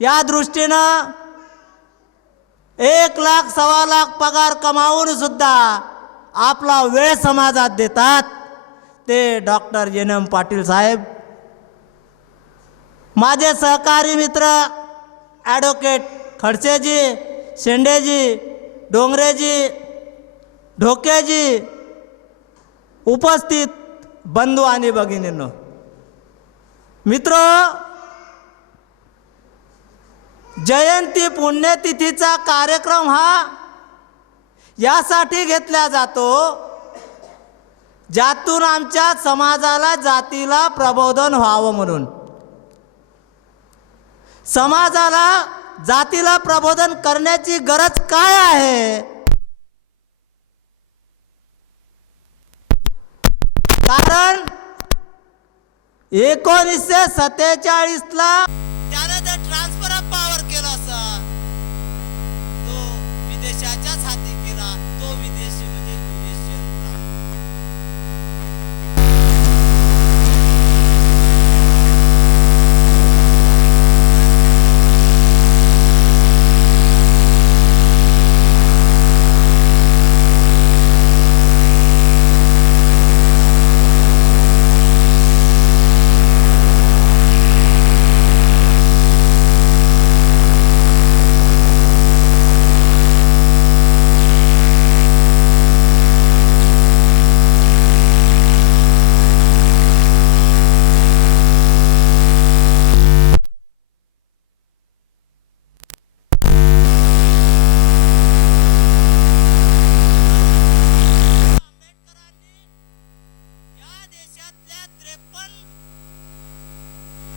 या दृष्टीनं 1 लाख 1.25 लाख पगार कमावून सुद्धा आपला वेळ समाजात देतात ते डॉक्टर NM पाटील साहेब। माझे सहकारी मित्र ॲडव्होकेट खडसेजी, शेंडेजी, डोंगरेजी, ढोकेजी, उपस्थित बंधू आणि भगिनींनो, मित्र, जयंती पुण्यतिथीचा कार्यक्रम हा यासाठी घेतला जातो ज्यातून आमच्या समाजाला जातीला प्रबोधन व्हावं म्हणून। समाजाला जातीला प्रबोधन करण्याची गरज काय आहे? कारण 1947 ला त्याने जर ट्रान्सफर ऑफ पॉवर केला असता तो विदेशाच्याच हाती केला, तो विदेशी म्हणजे युरेशियन प्रांत।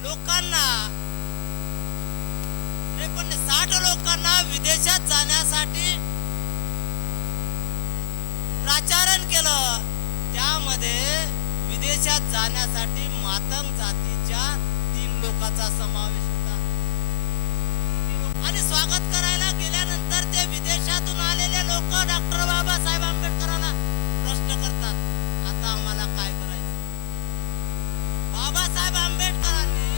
लोकांना 60 लोकांना विदेशात जाण्यासाठी प्रचारण केलं। त्यामध्ये विदेशात जाण्यासाठी मातंग जातीच्या 3 लोकांचा समावेश होता। आणि स्वागत करायला गेल्यानंतर ते विदेशातून आलेले लोक डॉक्टर बाबासाहेब आंबेडकरांना प्रश्न करतात, आता आम्हाला काय करायचं? बाबासाहेब आंबेडकरांनी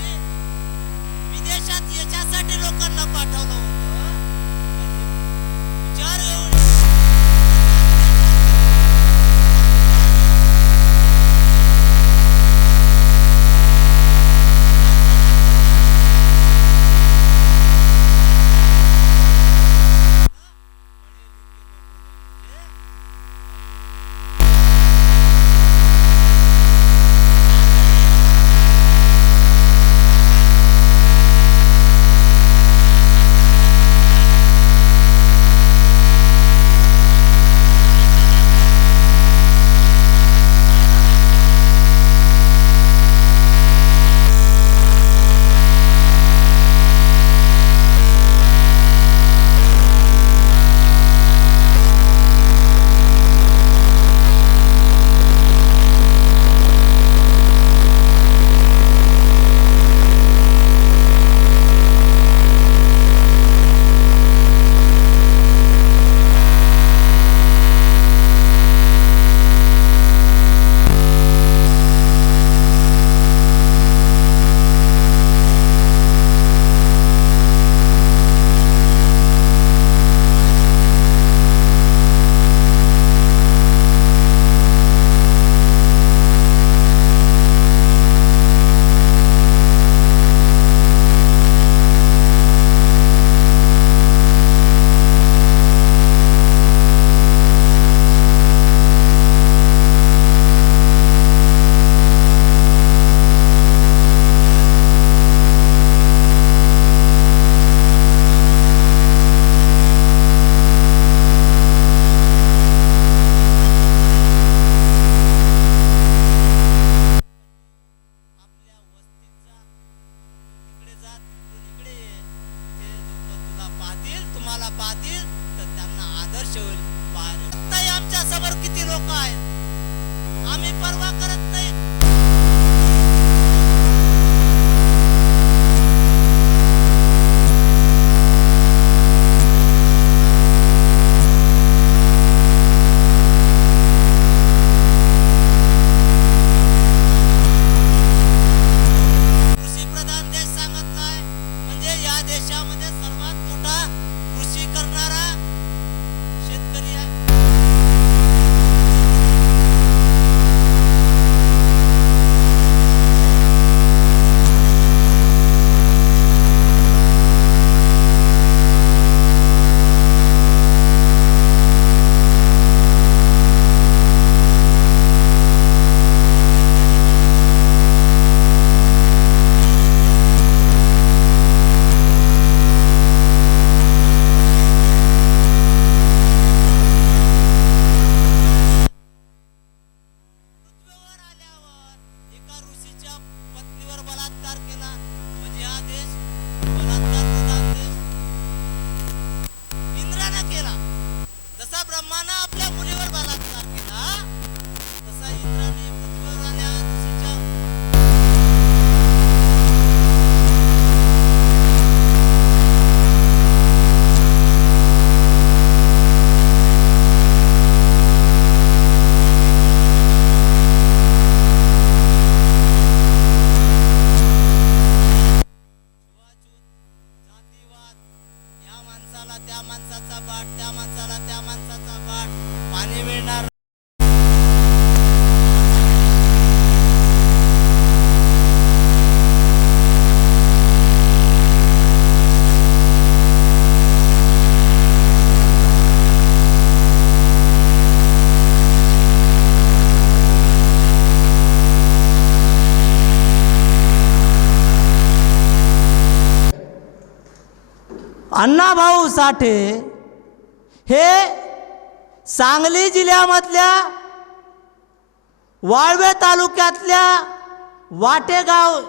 विदेशात याच्यासाठी लोकांना पाठवलं होतं विचार घेऊन पाहतील तर त्यांना आदर्श होईल। आमच्या समोर किती लोक आहेत, आम्ही परवा करत नाही। कृषी प्रधान देश सांगत नाही म्हणजे या या देशामध्ये सर्वात मोठा कृषी करणारा शेतकरी आहे. त्या माणसाचा बाट, त्या माणसाला त्या माणसाचा बाट, पाणी मिळणार. अण्णाभाऊ साठे हे सांगली जिल्ह्यामधल्या वाळवे तालुक्यातल्या वाटेगाव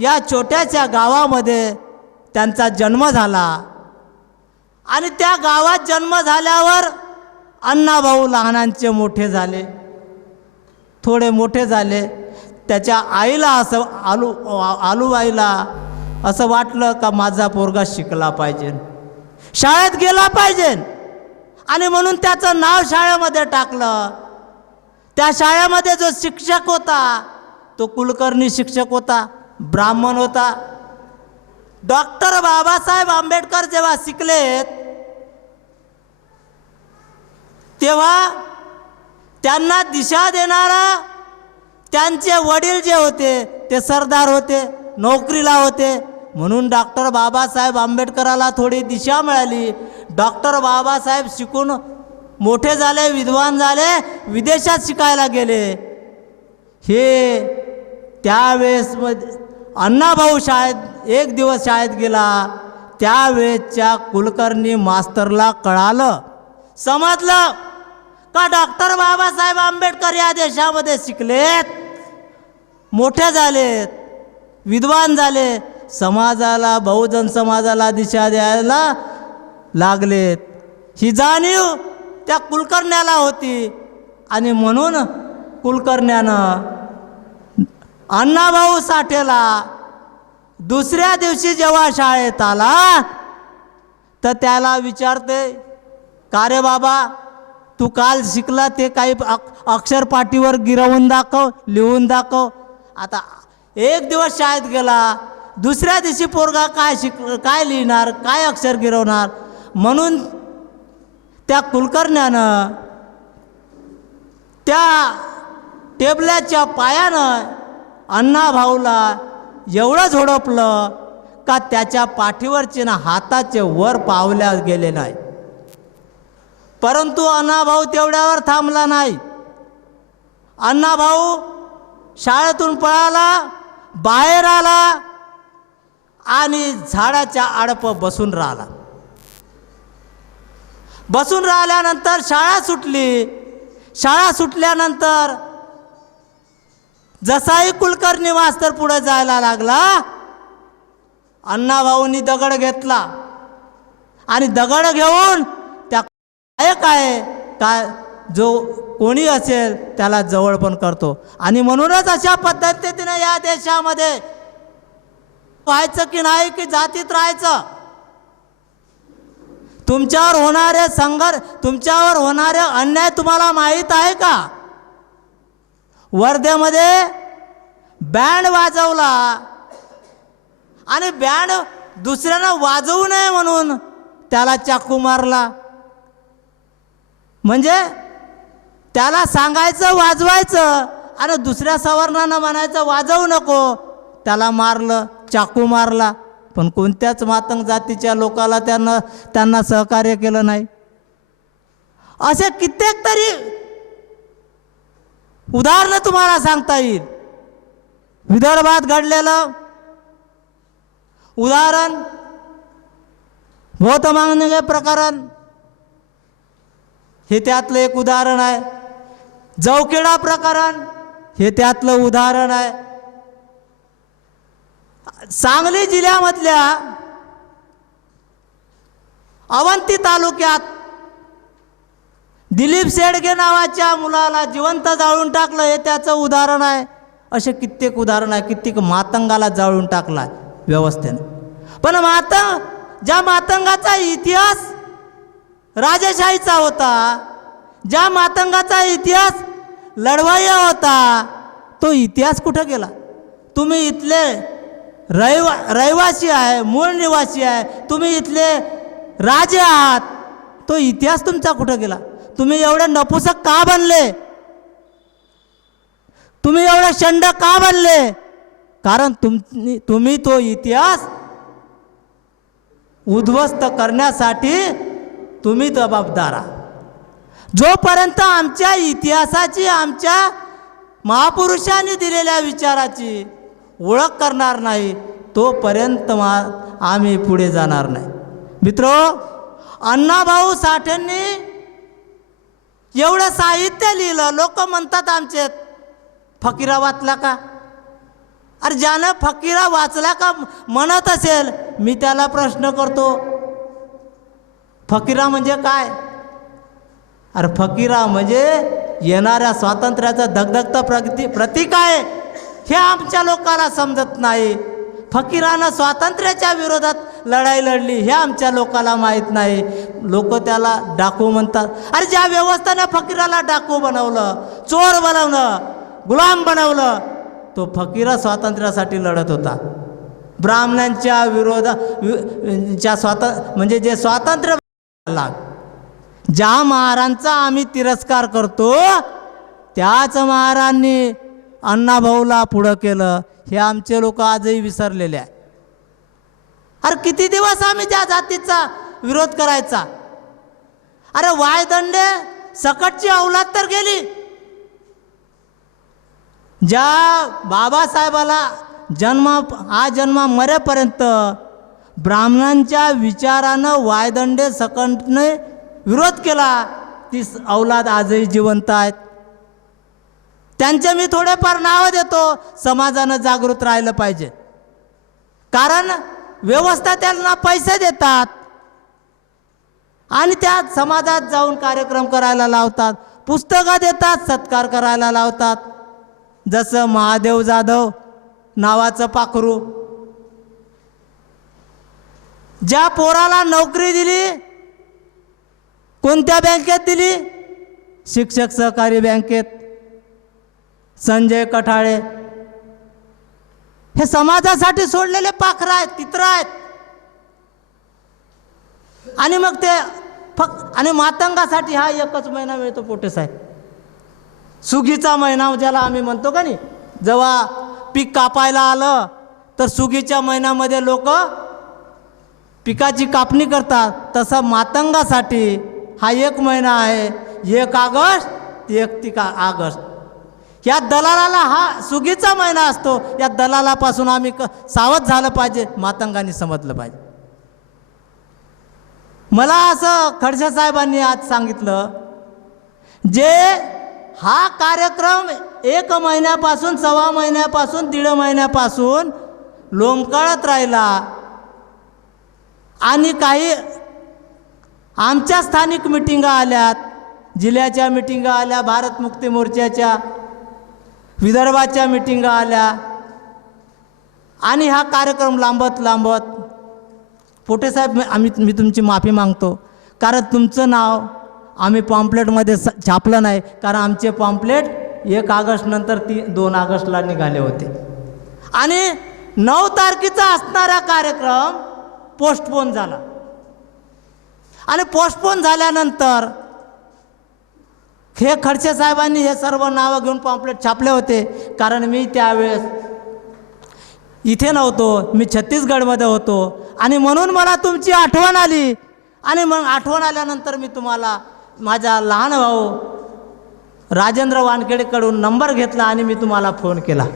या छोट्याशा गावामध्ये त्यांचा जन्म झाला आणि त्या गावात जन्म झाल्यावर अण्णाभाऊ लहानांचे मोठे झाले, थोडे मोठे झाले. त्याच्या आईला असं आलूबाईला असं वाटलं का माझा पोरगा शिकला पाहिजे, शाळेत गेला पाहिजे, आणि म्हणून त्याचं नाव शाळेमध्ये टाकलं. त्या शाळेमध्ये जो शिक्षक होता तो कुलकर्णी शिक्षक होता, ब्राह्मण होता. डॉक्टर बाबासाहेब आंबेडकर जेव्हा शिकलेत तेव्हा त्यांना दिशा देणारा त्यांचे वडील जे होते ते सरदार होते, नोकरीला होते. म्हणून डॉक्टर बाबासाहेब आंबेडकराला थोडी दिशा मिळाली. डॉक्टर बाबासाहेब शिकून मोठे झाले, विद्वान झाले, विदेशात शिकायला गेले. हे त्यावेळेस अण्णाभाऊ शाळेत एक दिवस शाळेत गेला. त्यावेळेसच्या कुलकर्णी मास्तरला कळालं, समजलं का डॉक्टर बाबासाहेब आंबेडकर या देशामध्ये शिकलेत, मोठे झालेत, विद्वान झाले, समाजाला, बहुजन समाजाला दिशा द्यायला लागलेत. ही जाणीव त्या कुलकर्ण्याला होती आणि म्हणून कुलकर्ण्यानं अण्णाभाऊ साठेला दुसऱ्या दिवशी जेव्हा शाळेत आला तर त्याला विचारते, का रे बाबा, तू काल शिकला ते काही अक्षर पाटीवर गिरवून दाखव, लिहून दाखव. आता एक दिवस शाळेत गेला, दुसऱ्या दिवशी पोरगा काय लिहिणार, काय अक्षर गिरवणार. म्हणून त्या कुलकर्ण्यानं त्या टेबलाच्या पायानं अण्णाभाऊला एवढं झोडपलं का त्याच्या पाठीवरचे ना हाताचे वर पावल्या गेले नाही. परंतु अण्णाभाऊ तेवढ्यावर थांबला नाही. अण्णाभाऊ शाळेतून पळाला, बाहेर आला आणि झाडाच्या आडपं बसून राहिला. बसून राहिल्यानंतर शाळा सुटली. शाळा सुटल्यानंतर जसाही कुलकर्णी मास्तर पुढे जायला लागला, अण्णाभाऊंनी दगड घेतला आणि दगड घेऊन त्या काय जो कोणी असेल त्याला जवळ पण करतो. आणि म्हणूनच अशा पद्धतीने या देशामध्ये व्हायचं की नाही की जातीत राहायचं. तुमच्यावर होणारे संघर्ष, तुमच्यावर होणारे अन्याय तुम्हाला माहीत आहे का? वर्धेमध्ये बँड वाजवला आणि बँड दुसऱ्यानं वाजवू नये म्हणून त्याला चाकू मारला. म्हणजे त्याला सांगायचं वाजवायचं आणि दुसऱ्या सवर्णानं म्हणायचं वाजवू नको, त्याला मारलं, चाकू मारला. पण कोणत्याच मातंग जातीच्या लोकाला त्यांना सहकार्य केलं नाही. असे कित्येक तरी उदाहरणं तुम्हाला सांगता येईल. विदर्भात घडलेलं उदाहरण भोतमांगे प्रकरण हे त्यातलं एक उदाहरण आहे. जवखेडा प्रकरण हे त्यातलं उदाहरण आहे. सांगली जिल्ह्यामधल्या अवंती तालुक्यात दिलीप शेडगे नावाच्या मुलाला जिवंत जाळून टाकलं हे त्याचं उदाहरण आहे. असे कित्येक उदाहरण आहे. कित्येक मातंगाला जाळून टाकला व्यवस्थेने. पण ज्या मातंगाचा इतिहास राजेशाहीचा होता, ज्या मातंगाचा इतिहास लढवय्या होता, तो इतिहास कुठं गेला? तुम्ही इथले रहिवासी आहे, मूळ निवासी आहे, तुम्ही इथले राजे आहात, तो इतिहास तुमचा कुठं गेला? तुम्ही एवढे नपुसक का बनले? तुम्ही एवढे शंड का बनले? कारण तुम्ही तो इतिहास उद्ध्वस्त करण्यासाठी तुम्ही जबाबदार आहात. जोपर्यंत आमच्या इतिहासाची, आमच्या महापुरुषांनी दिलेल्या विचाराची ओळख करणार नाही, तोपर्यंत आम्ही पुढे जाणार नाही. मित्रो, अण्णाभाऊ साठेंनी एवढं साहित्य लिहिलं. लोक म्हणतात आमचे फकीरा वाचला का? अरे ज्यानं फकीरा वाचला का म्हणत असेल, मी त्याला प्रश्न करतो, फकीरा म्हणजे काय? अरे फकीरा म्हणजे येणाऱ्या स्वातंत्र्याचं धगधगतं प्रतीक आहे. हे आमच्या लोकांना समजत नाही. फकीरानं स्वातंत्र्याच्या विरोधात लढाई लढली हे आमच्या लोकांना माहीत नाही. लोक त्याला डाकू म्हणतात. अरे ज्या व्यवस्थेनं फकीराला डाकू बनवलं, चोर बनवलं, गुलाम बनवलं, तो फकीरा स्वातंत्र्यासाठी लढत होता. ब्राह्मणांच्या म्हणजे जे स्वातंत्र्य, ज्या महारांचा आम्ही तिरस्कार करतो त्याच महारांनी अण्णाभाऊला पुढं केलं. हे आमचे लोक आजही विसरलेले आहे. अरे किती दिवस आम्ही त्या जातीचा विरोध करायचा? अरे वायदंडे सकटची औलाद तर गेली. ज्या बाबासाहेबाला जन्म मरेपर्यंत ब्राह्मणांच्या विचारानं वायदंडे सकटने विरोध केला, ती औलाद आजही जिवंत आहेत. त्यांचे मी थोडेफार नावं देतो. समाजानं जागृत राहिलं पाहिजे. कारण व्यवस्था त्यांना पैसे देतात आणि त्या समाजात जाऊन कार्यक्रम करायला लावतात, पुस्तकं देतात, सत्कार करायला लावतात. जसं महादेव जाधव नावाचं पाखरू, ज्या पोराला नोकरी दिली, कोणत्या बँकेत दिली? शिक्षक सहकारी बँकेत. संजय कठाळे हे समाजासाठी सोडलेले पाखरं आहेत, तित्र आहेत. आणि मग ते आणि मातंगासाठी हा एकच महिना मिळतो पोटे साहेब, सुगीचा महिना ज्याला आम्ही म्हणतो का नाही. जेव्हा पीक कापायला आलं तर सुगीच्या महिन्यामध्ये लोक पिकाची कापणी करतात. तसं मातंगासाठी हा एक महिना आहे, 1 ऑगस्ट ते 31 ऑगस्ट. या दलालाला हा सुगीचा महिना असतो. या दलालापासून आम्ही सावध झालं पाहिजे, मातंगांनी समजलं पाहिजे. मला असं खडसे साहेबांनी आज सांगितलं, जे हा कार्यक्रम 1 महिन्यापासून, 1.25 महिन्यापासून, 1.5 महिन्यापासून लोंबकळत राहिला आणि काही आमच्या स्थानिक मिटिंगा आल्यात, जिल्ह्याच्या मिटिंगा आल्या, भारत मुक्ती मोर्चाच्या, विदर्भाच्या मिटिंगा आल्या आणि हा कार्यक्रम लांबत पोटे साहेब, मी तुमची माफी मागतो. कारण तुमचं नाव आम्ही पॉम्पलेटमध्ये छापलं नाही. कारण आमचे पॉम्पलेट 1 ऑगस्ट नंतर 2 ऑगस्टला निघाले होते आणि 9 तारखेचा असणारा कार्यक्रम पोस्टपोन झाला. आणि पोस्टपोन झाल्यानंतर हे खडसे साहेबांनी हे सर्व नावं घेऊन पॉम्पलेट छापले होते. कारण मी त्यावेळेस इथे नव्हतो, मी छत्तीसगडमध्ये होतो आणि म्हणून मला तुमची आठवण आली. आणि मग आठवण आल्यानंतर मी तुम्हाला माझा लहान भाऊ राजेंद्र वानखेडेकडून नंबर घेतला आणि मी तुम्हाला फोन केला.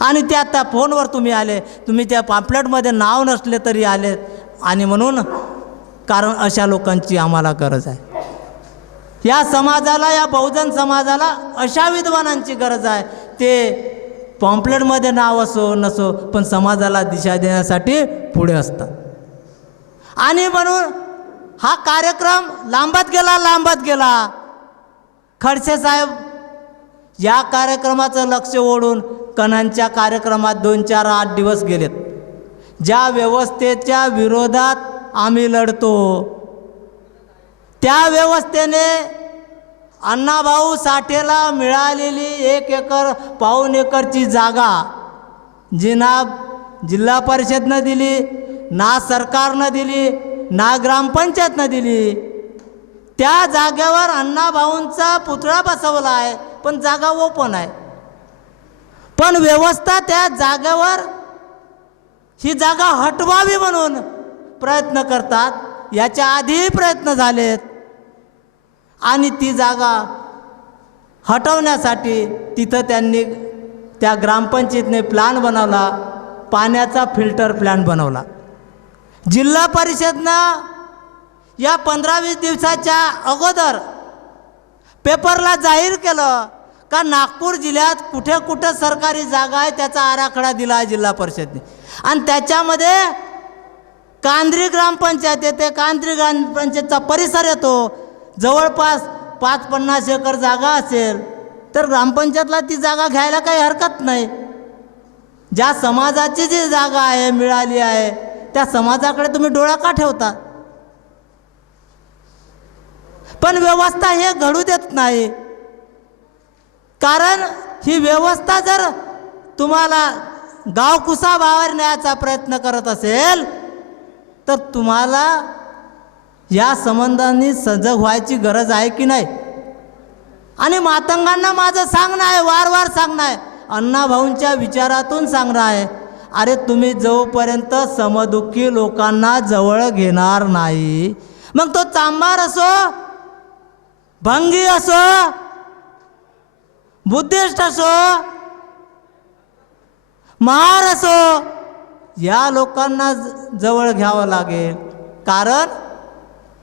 आणि त्या फोनवर तुम्ही आले. तुम्ही त्या पॉम्पलेटमध्ये नाव नसले तरी आलेत. आणि म्हणून कारण अशा लोकांची आम्हाला गरज आहे. या समाजाला, या बहुजन समाजाला अशा विद्वानांची गरज आहे. ते पॉम्पलेटमध्ये नाव असो नसो पण समाजाला दिशा देण्यासाठी पुढे असतात. आणि म्हणून हा कार्यक्रम लांबत गेला. खडसे साहेब या कार्यक्रमाचं लक्ष ओढून कणांच्या कार्यक्रमात 2-4-8 दिवस गेलेत. ज्या व्यवस्थेच्या विरोधात आम्ही लढतो त्या व्यवस्थेने अण्णाभाऊ साठेला मिळालेली 1 एकर पाऊण एकरची जागा जी ना जिल्हा परिषदनं दिली, ना सरकारनं दिली, ना ग्रामपंचायतनं दिली, त्या जागेवर अण्णाभाऊंचा पुतळा बसवला आहे. पण जागा ओपन आहे. पण व्यवस्था त्या जागेवर ही जागा हटवावी म्हणून प्रयत्न करतात. याच्या आधीही प्रयत्न झालेत. आणि ती जागा हटवण्यासाठी तिथं त्यांनी त्या ग्रामपंचायतीने प्लॅन बनवला, पाण्याचा फिल्टर प्लॅन बनवला. जिल्हा परिषदनं या 15-20 दिवसाच्या अगोदर पेपरला जाहीर केलं का नागपूर जिल्ह्यात कुठे कुठे सरकारी जागा आहे त्याचा आराखडा दिला आहे जिल्हा परिषदने. आणि त्याच्यामध्ये कांद्री ग्रामपंचायत येते. कांद्री ग्रामपंचायतचा परिसर येतो. जवळपास 5-50 एकर जागा असेल तर ग्रामपंचायतला ती जागा घ्यायला काही हरकत नाही. ज्या समाजाची जी जागा आहे मिळाली आहे त्या समाजाकडे तुम्ही डोळा का ठेवता? पण व्यवस्था हे घडू देत नाही. कारण ही व्यवस्था जर तुम्हाला गावकुसा बाहेर न्यायचा प्रयत्न करत असेल तर तुम्हाला या संबंधांनी सजग व्हायची गरज आहे की नाही. आणि मातंगांना माझं सांगणं आहे, वारंवार सांगणं आहे, अण्णाभाऊंच्या विचारातून सांगणं आहे, अरे तुम्ही जोपर्यंत समदुःखी लोकांना जवळ घेणार नाही, मग तो चांभार असो, भंगी असो, बुद्धिस्ट असो, महार असो, या लोकांना जवळ घ्यावं लागेल. कारण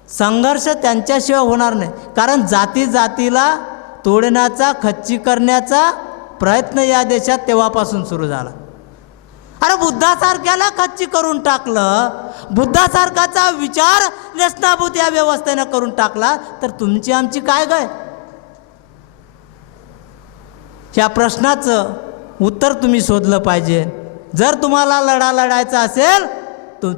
संघर्ष त्यांच्याशिवाय होणार नाही. कारण जाती जातीला तोडण्याचा, खच्ची करण्याचा प्रयत्न या देशात तेव्हापासून सुरू झाला. अरे बुद्धासारख्याला खच्ची करून टाकलं, बुद्धासारखाचा विचार नेस्तनाबूत या व्यवस्थेनं करून टाकला तर तुमची आमची काय गय? ह्या प्रश्नाचं उत्तर तुम्ही शोधलं पाहिजे. जर तुम्हाला लढायचा असेल तर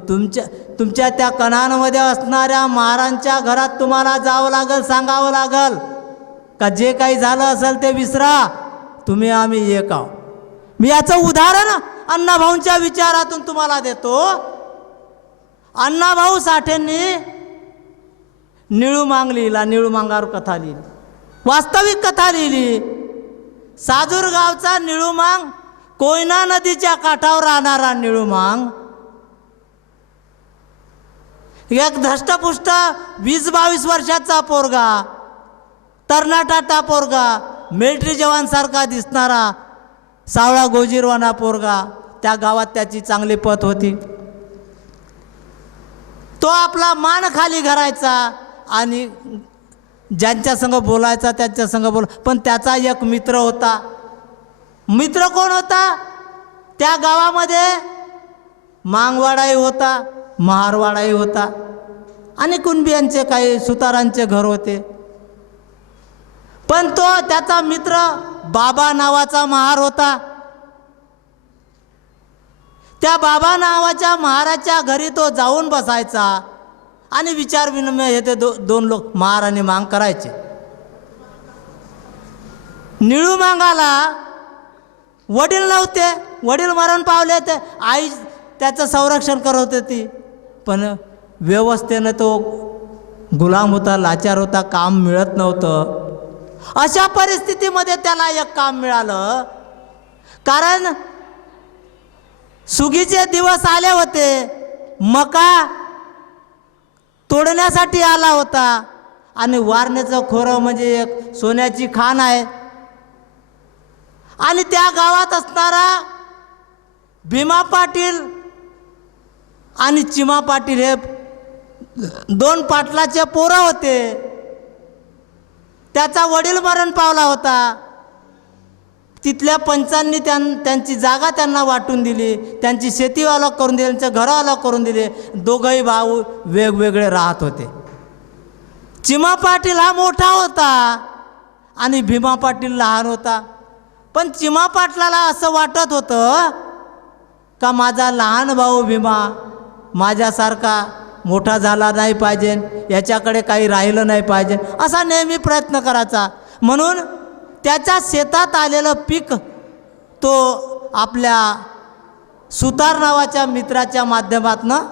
तुमच्या त्या कणांमध्ये असणाऱ्या महारांच्या घरात तुम्हाला जावं लागेल, सांगावं लागेल का जे काही झालं असेल ते विसरा, तुम्ही आम्ही एक आहोत. मी याचं उदाहरण अण्णाभाऊंच्या विचारातून तुम्हाला देतो. अण्णाभाऊ साठेंनी निळूमांग लिहिला, निळूमांगावर कथा लिहिली, वास्तविक कथा लिहिली. साजूर गावचा निळूमांग, कोयना नदीच्या काठावर राहणारा निळूमांग, एक धष्टपुष्ट 20-22 वर्षाचा पोरगा, तरणाटाटा पोरगा, मिलिटरी जवानसारखा दिसणारा सावळा गोजीरवाना पोरगा, त्या गावात त्याची चांगली पत होती. तो आपला मान खाली करायचा आणि ज्यांच्या संग बोलायचा त्यांच्या संग बोल. पण त्याचा एक मित्र होता. मित्र कोण होता? त्या गावामध्ये मांगवाडाही होता, महारवाडाही होता आणि कुणबियांचे काही सुतारांचे घर होते. पण तो त्याचा मित्र बाबा नावाचा महार होता. त्या बाबा नावाच्या महाराच्या घरी तो जाऊन बसायचा आणि विचार विनिमय हे ते दोन लोक महार आणि मांग करायचे. निळूमांगाला वडील नव्हते, वडील मरण पावले, ते आई त्याचं संरक्षण करत होती. पण व्यवस्थेनं तो गुलाम होता, लाचार होता, काम मिळत नव्हतं. अशा परिस्थितीमध्ये त्याला एक काम मिळालं. कारण सुगीचे दिवस आले होते, मका तोडण्यासाठी आला होता आणि वारण्याचं खोरं म्हणजे एक सोन्याची खाण आहे. आणि त्या गावात असणारा भीमा पाटील आणि चिमा पाटील हे दोन पाटलाचे पोरं होते. त्याचा वडील मरण पावला होता. तिथल्या पंचांनी त्यांची जागा त्यांना वाटून दिली, त्यांची शेती अलग करून दिली, त्यांचं घरं अलग करून दिले. दोघंही भाऊ वेगवेगळे राहत होते. चिमा पाटील हा मोठा होता आणि भीमा पाटील लहान होता. पण चिमा पाटलाला असं वाटत होतं का माझा लहान भाऊ भीमा माझ्यासारखा मोठा झाला नाही पाहिजे, याच्याकडे काही राहिलं नाही पाहिजे, असा नेहमी प्रयत्न करायचा. म्हणून त्याच्या शेतात आलेलं पीक तो आपल्या सुतार नावाच्या मित्राच्या माध्यमातनं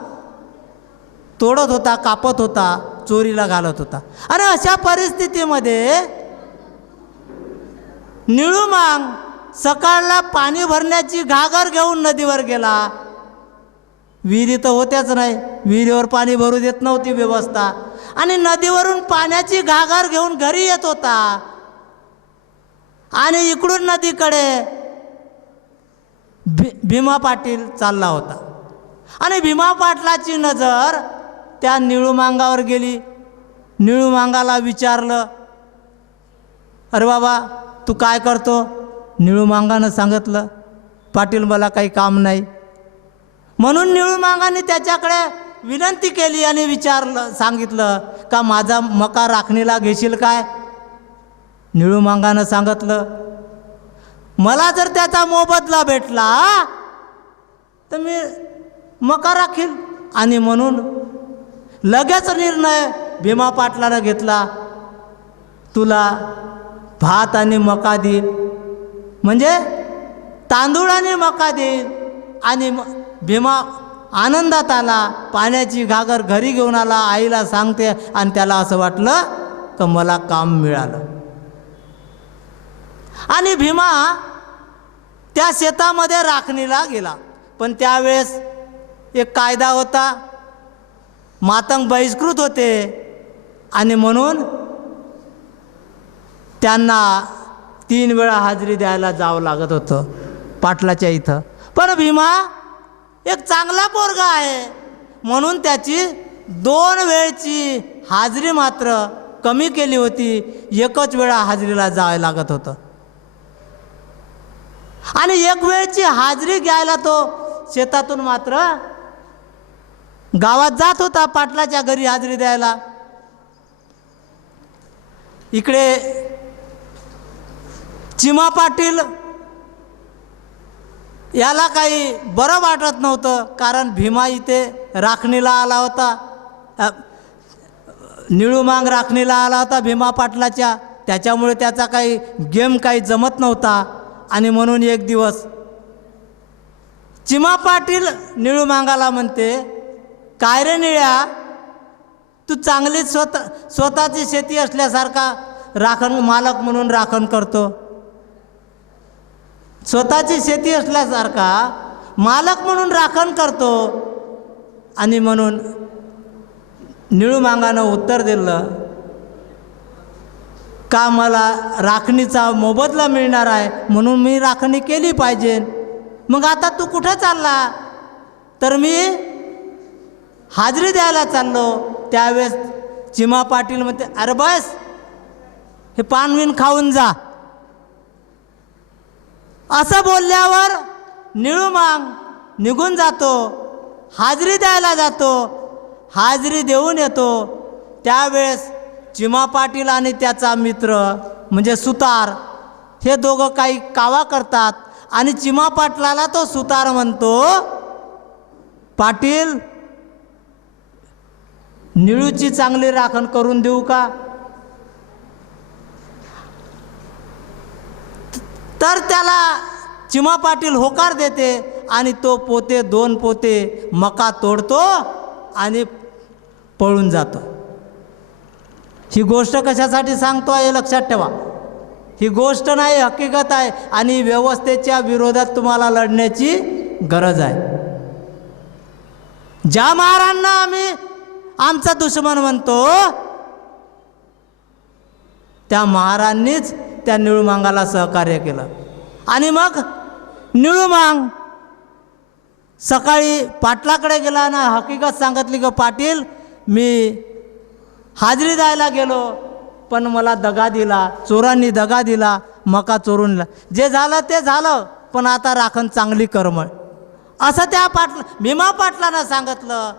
तोडत होता, कापत होता, चोरीला घालत होता. आणि अशा परिस्थितीमध्ये निळूमांग सकाळला पाणी भरण्याची घागर घेऊन नदीवर गेला. विहिरी तर होत्याच नाही, विहिरीवर पाणी भरू देत नव्हती व्यवस्था. आणि नदीवरून पाण्याची घागर घेऊन घरी येत होता. आणि इकडून नदीकडे भीमा पाटील चालला होता. आणि भीमा पाटलाची नजर त्या निळूमांगावर गेली. निळूमांगाला विचारलं, अरे बाबा तू काय करतो? निळूमांगानं सांगितलं, पाटील मला काही काम नाही. म्हणून निळूमांगाने त्याच्याकडे विनंती केली आणि सांगितलं का माझा मका राखणीला घेशील काय? निळूमांगानं सांगितलं, मला जर त्याचा मोबदला भेटला तर मी मका राखील. आणि म्हणून लगेच निर्णय भीमा पाटलानं घेतला, तुला भात आणि मका देईल, म्हणजे तांदूळ आणि मका देईल. आणि भीमा आनंदात आला, पाण्याची घागर घरी घेऊन आला, आईला सांगते. आणि त्याला असं वाटलं की मला काम मिळालं. आणि भीमा त्या शेतामध्ये राखणीला गेला. पण त्यावेळेस एक कायदा होता, मातंग बहिष्कृत होते आणि म्हणून त्यांना 3 वेळा हाजरी द्यायला जावं लागत होतं पाटलाच्या इथं. पण भीमा एक चांगला पोरगा आहे म्हणून त्याची 2 वेळची हाजरी मात्र कमी केली होती. एकच वेळा हाजरीला जावं लागत होतं. आणि 1 वेळची हाजरी घ्यायला तो शेतातून मात्र गावात जात होता पाटलाच्या घरी हाजरी द्यायला. इकडे चिमा पाटील याला काही बरं वाटत नव्हतं, कारण भीमा इथे राखणीला आला होता. निळूमांग राखणीला आला होता भीमा पाटलाच्या, त्याच्यामुळे त्याचा काही गेम काही जमत नव्हता. आणि म्हणून एक दिवस चिमा पाटील निळूमांगाला म्हणते, काय रे निळ्या, तू चांगलीच स्वतःची शेती असल्यासारखा मालक म्हणून राखण करतो. स्वतःची शेती असल्यासारखा मालक म्हणून राखण करतो. आणि म्हणून निळूमांगानं उत्तर दिलं का मला राखणीचा मोबदला मिळणार आहे म्हणून मी राखणी केली पाहिजे. मग आता तू कुठं चालला? तर मी हाजरी द्यायला चाललो. त्यावेळेस चिमा पाटील म्हणते, अरे बस हे पानविन खाऊन जा. असं बोलल्यावर निळूमांग निघून जातो, हाजरी द्यायला जातो. हाजरी देऊन येतो. त्यावेळेस चिमा पाटील आणि त्याचा मित्र म्हणजे सुतार हे दोघं काही कावा करतात. आणि चिमा पाटलाला तो सुतार म्हणतो, पाटील निळूची चांगली राखण करून देऊ का? तर त्याला चिमा पाटील होकार देते आणि तो 2 पोते मका तोडतो आणि पळून जातो. ही गोष्ट कशासाठी सांगतो हे लक्षात ठेवा. ही गोष्ट नाही, हकीकत आहे. आणि व्यवस्थेच्या विरोधात तुम्हाला लढण्याची गरज आहे. ज्या महाराजांना आम्ही आमचा दुश्मन म्हणतो त्या महाराजांनीच त्या निळूमांगाला सहकार्य केलं. आणि मग निळूमांग सकाळी पाटलाकडे गेला ना, हकीकत सांगितली की पाटील मी हाजरी द्यायला गेलो पण मला दगा दिला, चोरांनी दगा दिला, मका चोरून. जे झालं ते झालं, पण आता राखण चांगली करमळ, असं त्या भीमा पाटलानं सांगितलं.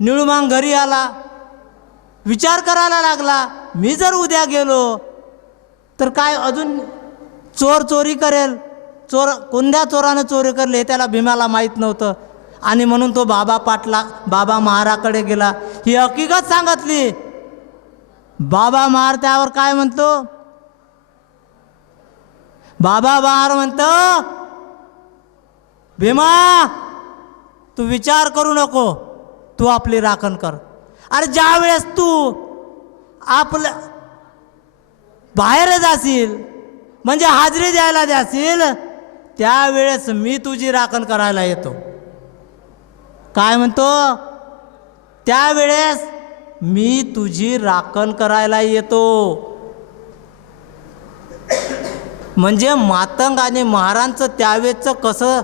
निळूमांग घरी आला, विचार करायला लागला, मी जर उद्या गेलो तर काय अजून चोर चोरी करेल, कोणत्या चोरानं चोरी करली हे त्याला भीमाला माहीत नव्हतं. आणि म्हणून तो बाबा महाराकडे गेला, ही हकीकत सांगितली. बाबा महार त्यावर काय म्हणतो, बाबा महार म्हणतो भीमा तू विचार करू नको, तू आपली राखण कर. अरे ज्या वेळेस तू आपलं बाहेर जाशील म्हणजे हाजरी द्यायला जाशील त्यावेळेस मी तुझी राखण करायला येतो. काय म्हणतो, त्यावेळेस मी तुझी राखण करायला येतो. म्हणजे मातंग आणि महाराजांचं त्यावेळेचं कसं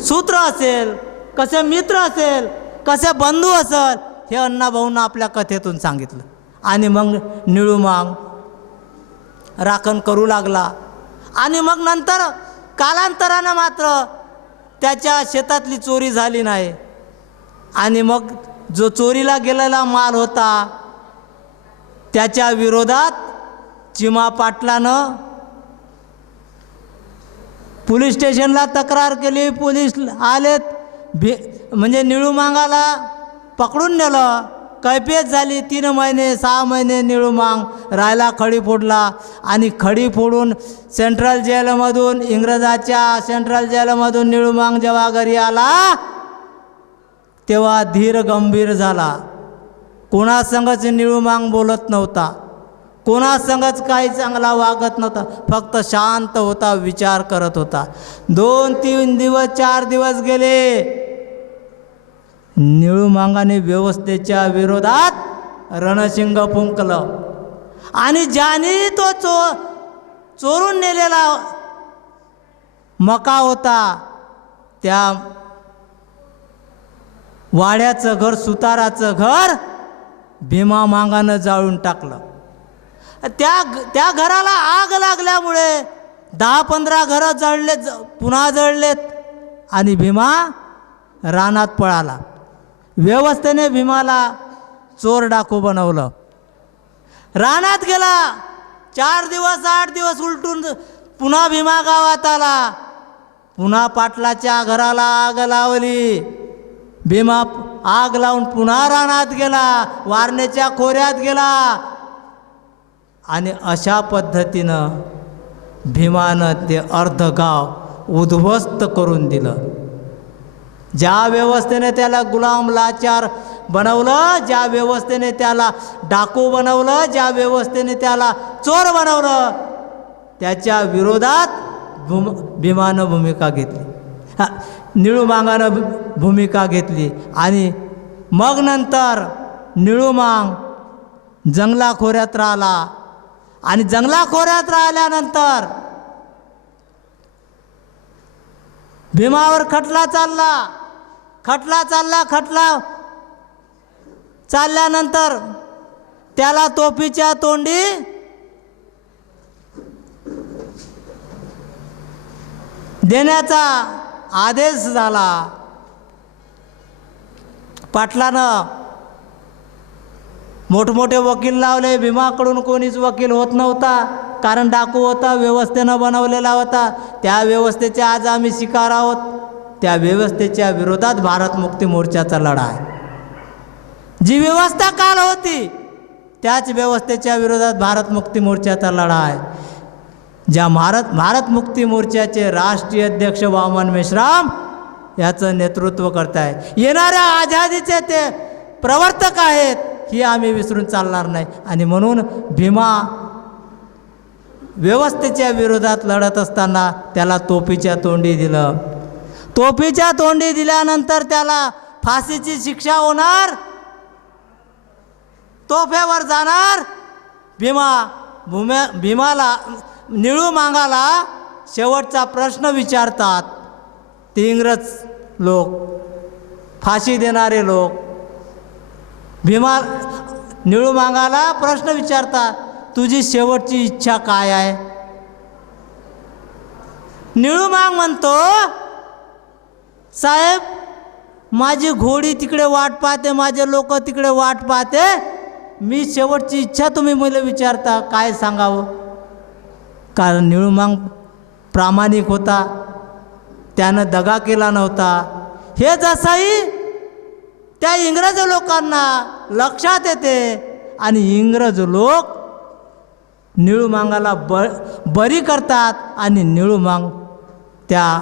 सूत्र असेल, कसे मित्र असेल, कसे बंधू असेल हे अण्णाभाऊंना आपल्या कथेतून सांगितलं. आणि मग निळूमांग राखण करू लागला. आणि मग नंतर कालांतरानं मात्र त्याच्या शेतातली चोरी झाली नाही. आणि मग जो चोरीला गेलेला माल होता त्याच्या विरोधात चिमा पाटलानं पोलीस स्टेशनला तक्रार केली. पोलीस आलेत, म्हणजे निळूमांगाला पकडून नेलं. कैफियत झाली. 3 महिने 6 महिने निळूमांग राहायला खडी फोडला. आणि खडी फोडून सेंट्रल जेलमधून, इंग्रजाच्या सेंट्रल जेलमधून निळूमांग जेव्हा घरी आला तेव्हा धीर गंभीर झाला. कोणासंगच निळूमांग बोलत नव्हता, कोणासंगच काही चांगला वागत नव्हता, फक्त शांत होता, विचार करत होता. 2-3 दिवस 4 दिवस गेले. निळूमांगाने व्यवस्थेच्या विरोधात रणशिंग फुंकलं. आणि ज्याने तो चोरून नेलेला मका होता त्या वाड्याचं घर, सुताराचं घर भीमा मांगानं जाळून टाकलं. त्या घराला आग लागल्यामुळे 10-15 घरं जळले, पुन्हा जळलेत. आणि भीमा रानात पळाला. व्यवस्थेने भीमाला चोर डाकू बनवलं. रानात गेला. 4 दिवस 8 दिवस उलटून पुन्हा भीमा गावात आला. पुन्हा पाटलाच्या घराला आग लावली. भीमा आग लावून पुन्हा रानात गेला, वारण्याच्या खोऱ्यात गेला. आणि अशा पद्धतीनं भीमानं ते अर्ध गाव उद्ध्वस्त करून दिलं. ज्या व्यवस्थेने त्याला गुलाम लाचार बनवलं, ज्या व्यवस्थेने त्याला डाकू बनवलं, ज्या व्यवस्थेने त्याला चोर बनवलं, त्याच्या विरोधात भीमानं भूमिका घेतली, निळूमांगानं भूमिका घेतली. आणि मग नंतर निळूमांग जंगलाखोऱ्यात राहिला. आणि जंगलाखोऱ्यात राहिल्यानंतर भीमावर खटला चालल्यानंतर त्याला तोफीच्या तोंडी देण्याचा आदेश झाला. पाटलानं मोठमोठे वकील लावले. भीमाकडून कोणीच वकील होत नव्हता, कारण डाकू होता, व्यवस्थेनं बनवलेला होता. त्या व्यवस्थेचे आज आम्ही शिकार आहोत. त्या व्यवस्थेच्या विरोधात भारत मुक्ती मोर्चाचा लढा आहे. जी व्यवस्था काल होती त्याच व्यवस्थेच्या विरोधात भारत मुक्ती मोर्चाचा लढा आहे. ज्या भारत मुक्ती मोर्चाचे राष्ट्रीय अध्यक्ष वामन मेश्राम याचं नेतृत्व करताय, येणाऱ्या आझादीचे ते प्रवर्तक आहेत, ही आम्ही विसरून चालणार नाही. आणि म्हणून भीमा व्यवस्थेच्या विरोधात लढत असताना त्याला तोफीच्या तोंडी दिलं. तोफीच्या तोंडी दिल्यानंतर त्याला फाशीची शिक्षा होणार, तोफेवर जाणार. भीमाला निळू मांगाला शेवटचा प्रश्न विचारतात ते इंग्रज लोक, फाशी देणारे लोक. निळू मांगाला प्रश्न विचारतात, तुझी शेवटची इच्छा काय आहे? निळू मांग म्हणतो, साहेब माझी घोडी तिकडे वाट पाहते, माझे लोक तिकडे वाट पाहते, मी शेवटची इच्छा तुम्ही मला विचारता, काय सांगावं? कारण निळू मांग प्रामाणिक होता, त्यानं दगा केला नव्हता. हे जसंही त्या इंग्रज लोकांना लक्षात येते आणि इंग्रज लोक निळू मांगाला बरी करतात आणि निळू मांग त्या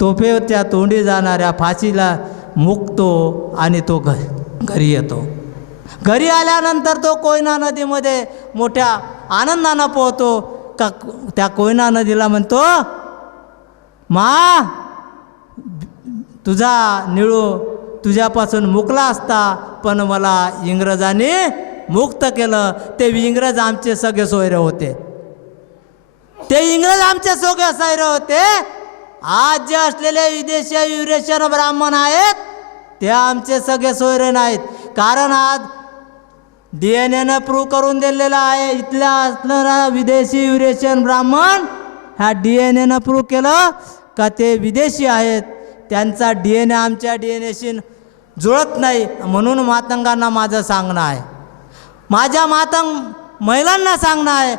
तोफेच्या तोंडी जाणाऱ्या फाशीला मुकतो आणि तो घरी येतो. घरी आल्यानंतर तो कोयना नदीमध्ये मोठ्या आनंदानं पोहतो. का त्या कोयना नदीला म्हणतो, मा तुझा निळू तुझ्यापासून मुकला असता, पण मला इंग्रजांनी मुक्त केलं. ते इंग्रज आमचे सगळे सोयरे होते, ते इंग्रज आमचे सगळे सोयरे होते. आज जे असलेले विदेशी युरेशियन ब्राह्मण आहेत ते आमचे सगळे सोयरे नाहीत. कारण आज DNA प्रूव्ह करून दिलेला आहे, इथल्या असणारा विदेशी युरेशियन ब्राह्मण ह्या DNA प्रूव्ह केलं का ते विदेशी आहेत, त्यांचा DNA आमच्या DNAशी जुळत नाही. म्हणून मातंगांना माझं सांगणं आहे, माझ्या मातंग महिलांना सांगणं आहे,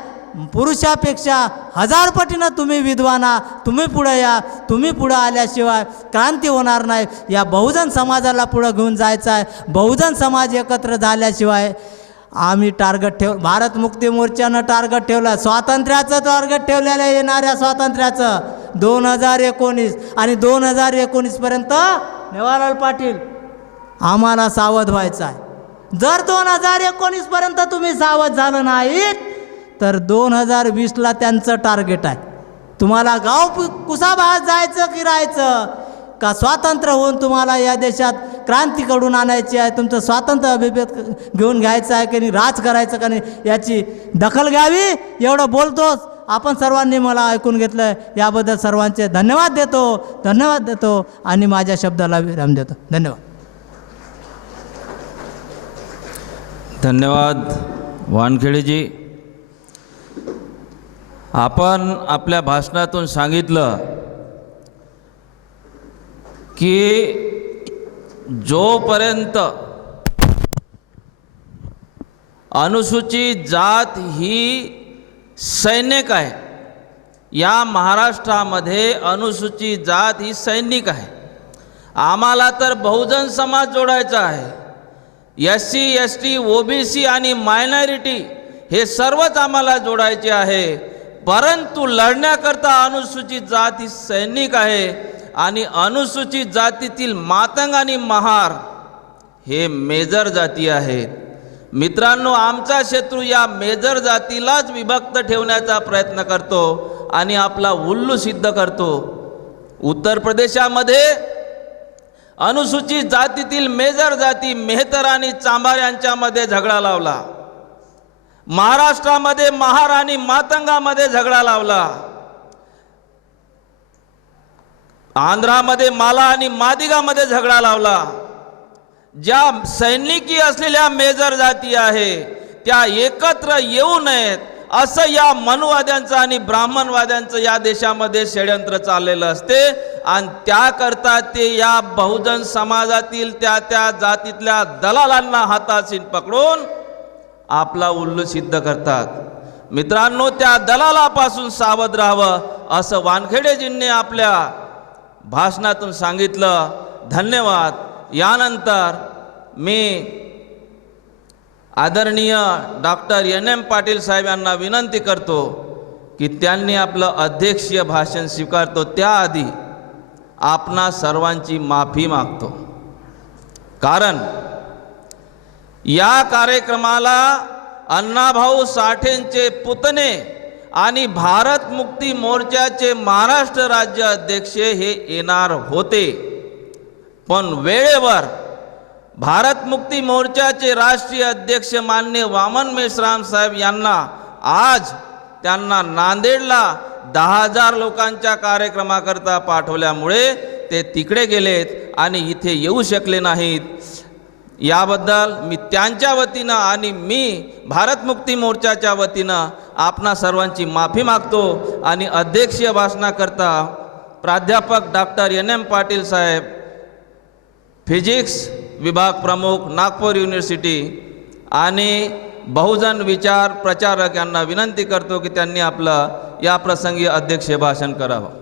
पुरुषापेक्षा 1000 पटीनं तुम्ही विद्वाना, तुम्ही पुढे या. तुम्ही पुढं आल्याशिवाय क्रांती होणार नाही. या बहुजन समाजाला पुढं घेऊन जायचं आहे. बहुजन समाज एकत्र झाल्याशिवाय आम्ही टार्गेट भारत मुक्ती मोर्चानं टार्गेट ठेवलं, स्वातंत्र्याचं टार्गेट ठेवलेलं आहे, येणाऱ्या स्वातंत्र्याचं 2019 आणि 2019पर्यंत नेवालाल पाटील आम्हाला सावध व्हायचं आहे. जर 2019पर्यंत तुम्ही सावध झालं नाहीत तर 2020ला त्यांचं टार्गेट आहे. तुम्हाला गाव कुसाबाहेर जायचं की राहायचं, का स्वातंत्र्य होऊन तुम्हाला या देशात क्रांती घडवून आणायची आहे, तुमचं स्वातंत्र्य अभिव्यक्त घेऊन घ्यायचं आहे की नाही, राज करायचं का नाही, याची दखल घ्यावी. एवढं बोलतोच. आपण सर्वांनी मला ऐकून घेतलं, याबद्दल सर्वांचे धन्यवाद देतो आणि माझ्या शब्दाला विराम देतो. धन्यवाद वानखेडेजी. आपण आपल्या भाषणातून सांगितलं की जोपर्यंत अनुसूचित जात ही सैनिक आहे, या महाराष्ट्रामध्ये अनुसूचित जात ही सैनिक आहे. आम्हाला तर बहुजन समाज जोडायचा आहे. SC ST OBC आणि मायनॉरिटी हे सर्वच आम्हाला जोडायचे आहे. परंतु लढण्याकरता अनुसूचित जात ही सैनिक आहे आणि अनुसूचित जातीतील मातंग आणि महार हे मेजर जाती आहेत. मित्रांनो, आमचा शत्रू या मेजर जातीलाच विभक्त ठेवण्याचा प्रयत्न करतो आणि आपला उल्लू सिद्ध करतो. उत्तर प्रदेशामध्ये अनुसूचित जातीतील मेजर जाती मेहतर आणि चांभार यांच्यामध्ये झगडा लावला. महाराष्ट्रामध्ये महार आणि मातंगामध्ये झगडा लावला. आंध्रामध्ये माला आणि मादिगामध्ये झगडा लावला. ज्या सैनिकी असलेल्या मेजर जाती आहे त्या एकत्र येऊ नयेत असं या मनुवाद्यांचं आणि ब्राह्मणवाद्यांचं या देशामध्ये षड्यंत्र चाललेलं असते. आणि त्याकरता ते या बहुजन समाजातील त्या जातीतल्या दलालांना हाताशी पकडून आपला उल्लू सिद्ध करतात. मित्रांनो, त्या दलालापासून सावध राहावं असं वानखेडेजींनी आपल्या भाषणातून सांगितलं. धन्यवाद. यानंतर मी आदरणीय डॉक्टर NM पाटील साहेब यांना विनंती करतो की त्यांनी आपलं अध्यक्षीय भाषण स्वीकारतो त्याआधी आपणा सर्वांची माफी मागतो, कारण या कार्यक्रमाला अण्णाभाऊ साठेंचे पुतणे आणि भारत मुक्ती मोर्चाचे महाराष्ट्र राज्य अध्यक्ष हे येणार होते, पण वेळेवर भारत मुक्ती मोर्चाचे राष्ट्रीय अध्यक्ष माननीय वामन मेश्राम साहेब यांना आज त्यांना नांदेडला 10,000 लोकांच्या कार्यक्रमाकरता पाठवल्यामुळे ते तिकडे गेलेत आणि इथे येऊ शकले नाहीत. याबद्दल मी त्यांच्या वतीनं आणि मी भारत मुक्ती मोर्चाच्या वतीनं आपणा सर्वांची माफी मागतो आणि अध्यक्षीय भाषणाकरता प्राध्यापक डॉक्टर NM पाटील साहेब, फिजिक्स विभाग प्रमुख नागपूर युनिव्हर्सिटी आणि बहुजन विचार प्रचारक यांना विनंती करतो की त्यांनी आपलं या प्रसंगी अध्यक्षीय भाषण करावं.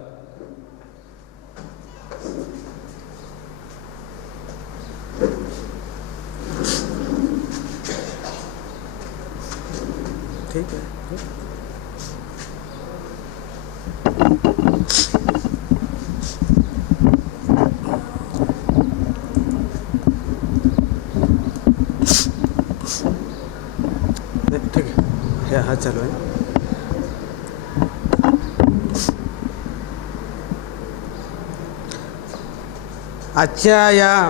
ठीक आहे. ठीक आहे, हा चालू आहे. आजच्या या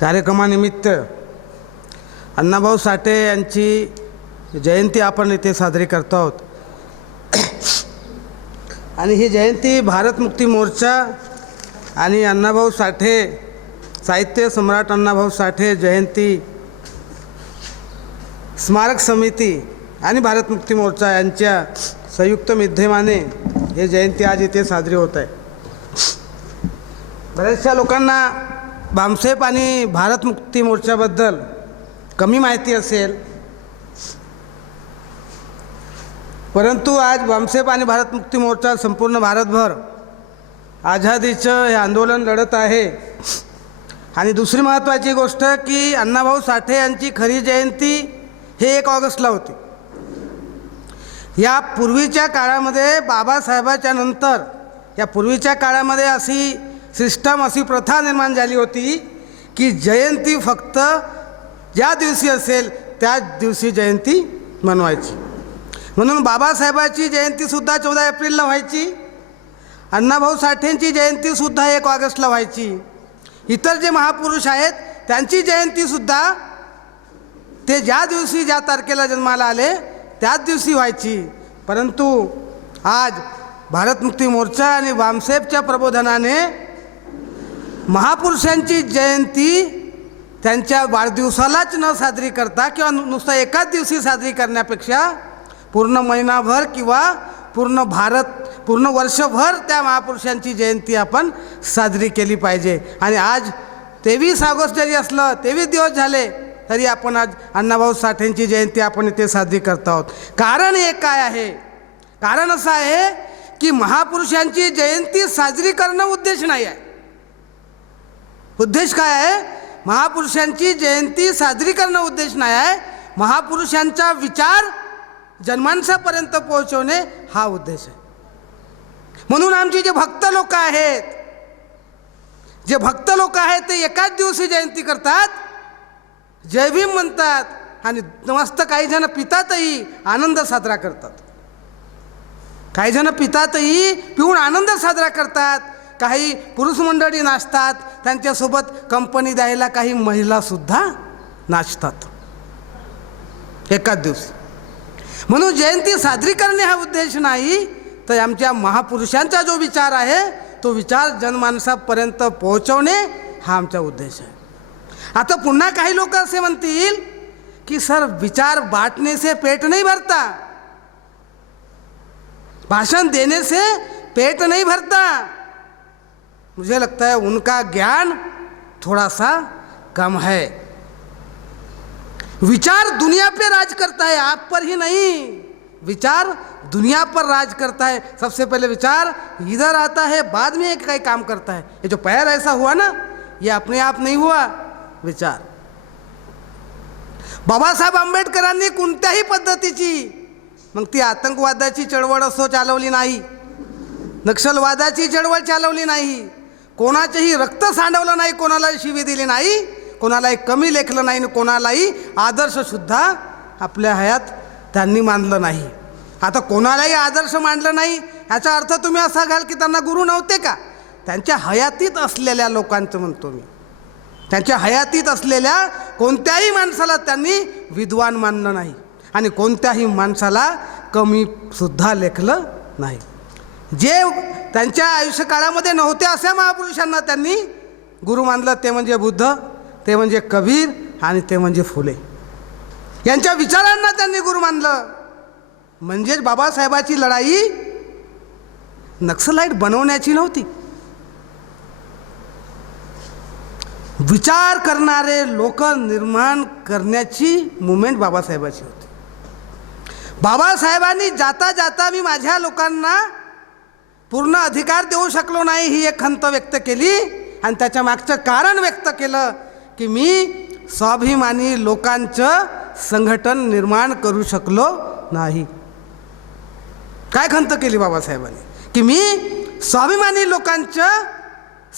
कार्यक्रमानिमित्त अण्णाभाऊ साठे यांची जयंती आपण इथे साजरी करतो आहोत. आणि ही जयंती भारत मुक्ती मोर्चा आणि अण्णाभाऊ साठे साहित्य सम्राट अण्णाभाऊ साठे जयंती स्मारक समिती आणि भारत मुक्ती मोर्चा यांच्या संयुक्त माध्यमाने हे जयंती आज इथे साजरी होत आहे. बऱ्याचशा लोकांना भामसेप आणि भारत मुक्ती मोर्चाबद्दल कमी माहिती असेल, परंतु आज भामसेप आणि भारत मुक्ती मोर्चा संपूर्ण भारतभर आझादीचं हे आंदोलन लढत आहे. आणि दुसरी महत्त्वाची गोष्ट की अण्णाभाऊ साठे यांची खरी जयंती हे 1 ऑगस्टला होती. या पूर्वीच्या काळामध्ये बाबासाहेबाच्या नंतर या पूर्वीच्या काळामध्ये अशी सिस्टम, अशी प्रथा निर्माण झाली होती की जयंती फक्त ज्या दिवशी असेल त्याच दिवशी जयंती मनवायची. म्हणून बाबासाहेबाची जयंतीसुद्धा 14 एप्रिलला व्हायची, अण्णाभाऊ साठेंची जयंतीसुद्धा 1 ऑगस्टला व्हायची. इतर जे महापुरुष आहेत त्यांची जयंतीसुद्धा ते ज्या दिवशी ज्या तारखेला जन्माला आले त्याच दिवशी व्हायची. परंतु आज भारत मुक्ती मोर्चा आणि भामसेपच्या प्रबोधनाने महापुरुषांची जयंती त्यांच्या वाढदिवसालाच न साजरी करता किंवा नुसतं एकाच दिवशी साजरी करण्यापेक्षा पूर्ण महिनाभर किंवा पूर्ण वर्षभर त्या महापुरुषांची जयंती आपण साजरी केली पाहिजे. आणि आज 23 ऑगस्ट जरी असलं, 23 दिवस झाले तरी आपण आज अण्णाभाऊ साठेंची जयंती आपण इथे साजरी करत आहोत. कारण हे काय आहे? कारण असं आहे की महापुरुषांची जयंती साजरी करणं उद्देश नाही आहे. उद्देश काय आहे? महापुरुषांची जयंती साजरी करणं उद्देश नाही आहे. महापुरुषांचा विचार जनमानसापर्यंत पोहोचवणे हा उद्देश आहे. म्हणून आमचे जे भक्त लोक आहेत, ते एकाच दिवशी जयंती करतात, जय भीम म्हणतात आणि मस्त काही जण पितातही आनंद साजरा करतात. काही जण पितातही पिऊन आनंद साजरा करतात. काही पुरुष मंडळी नाचतात, त्यांच्यासोबत कंपनी द्यायला काही महिलासुद्धा नाचतात एकाच दिवशी. म्हणून जयंती साजरी करणे हा उद्देश नाही, तर आमच्या महापुरुषांचा जो विचार आहे तो विचार जनमानसापर्यंत पोहोचवणे हा आमचा उद्देश आहे. आता पुन्हा काही लोक असे म्हणतील कि सर विचार बांटने से पेट नहीं भरता, भाषण देने से पेट नहीं भरता. मुझे लगता है उनका ज्ञान थोड़ा सा कम है. विचार दुनिया पे राज करता है, आप पर ही नहीं. विचार दुनिया पर राज करता है. सबसे पहले विचार इधर आता है, बाद में एक काम करता है. ये जो पैर ऐसा हुआ ना, ये अपने आप नहीं हुआ. विचार बाबासाहेब आंबेडकरांनी कोणत्याही पद्धतीची, मग ती आतंकवादाची चळवळ असो, चालवली नाही. नक्षलवादाची चळवळ चालवली नाही, कोणाचेही रक्त सांडवलं नाही, कोणालाही शिवी दिली नाही, कोणालाही कमी लेखलं नाही, कोणालाही आदर्शसुद्धा आपल्या हयात त्यांनी मानलं नाही. आता कोणालाही आदर्श मानलं नाही याचा अर्थ तुम्ही असा घाल की त्यांना गुरु नव्हते का? त्यांच्या हयातीत असलेल्या लोकांचं म्हणतो मी. त्यांच्या हयातीत असलेल्या कोणत्याही माणसाला त्यांनी विद्वान मानलं नाही आणि कोणत्याही माणसाला कमीसुद्धा लेखलं नाही. जे त्यांच्या आयुष्यकाळामध्ये नव्हते अशा महापुरुषांना त्यांनी गुरु मानलं. ते म्हणजे बुद्ध, ते म्हणजे कबीर आणि ते म्हणजे फुले. यांच्या विचारांना त्यांनी गुरु मानलं. म्हणजेच बाबासाहेबाची लढाई नक्सलाईट बनवण्याची नव्हती, विचार करणारे लोक निर्माण करण्याची मुवमेंट बाबासाहेबाची होती. बाबासाहेबांनी जाता जाता मी माझ्या लोकांना पूर्ण अधिकार देऊ शकलो नाही ही एक खंत व्यक्त केली आणि त्याच्या मागचं कारण व्यक्त केलं की मी स्वाभिमानी लोकांचं संघटन निर्माण करू शकलो नाही. काय खंत केली बाबासाहेबांनी? की मी स्वाभिमानी लोकांचं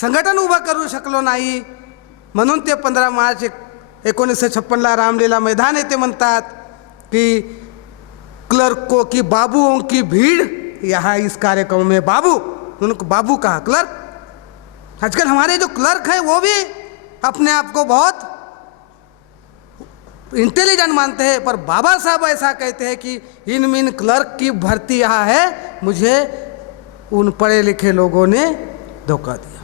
संघटन उभं करू शकलो नाही. म्हणून ते 15 मार्च 1956ला रामलीला मैदान येथे म्हणतात की क्लर्कों की बाबुओं की भीड़ यहाँ इस कार्यक्रम में बाबू, उनको बाबू कहा, क्लर्क. आजकल हमारे जो क्लर्क है वो भी अपने आप को बहुत इंटेलिजेंट मानते हैं, पर बाबा साहब ऐसा कहते हैं कि इन मिन क्लर्क की भर्ती यहाँ है, मुझे उन पढ़े लिखे लोगों ने धोखा दिया.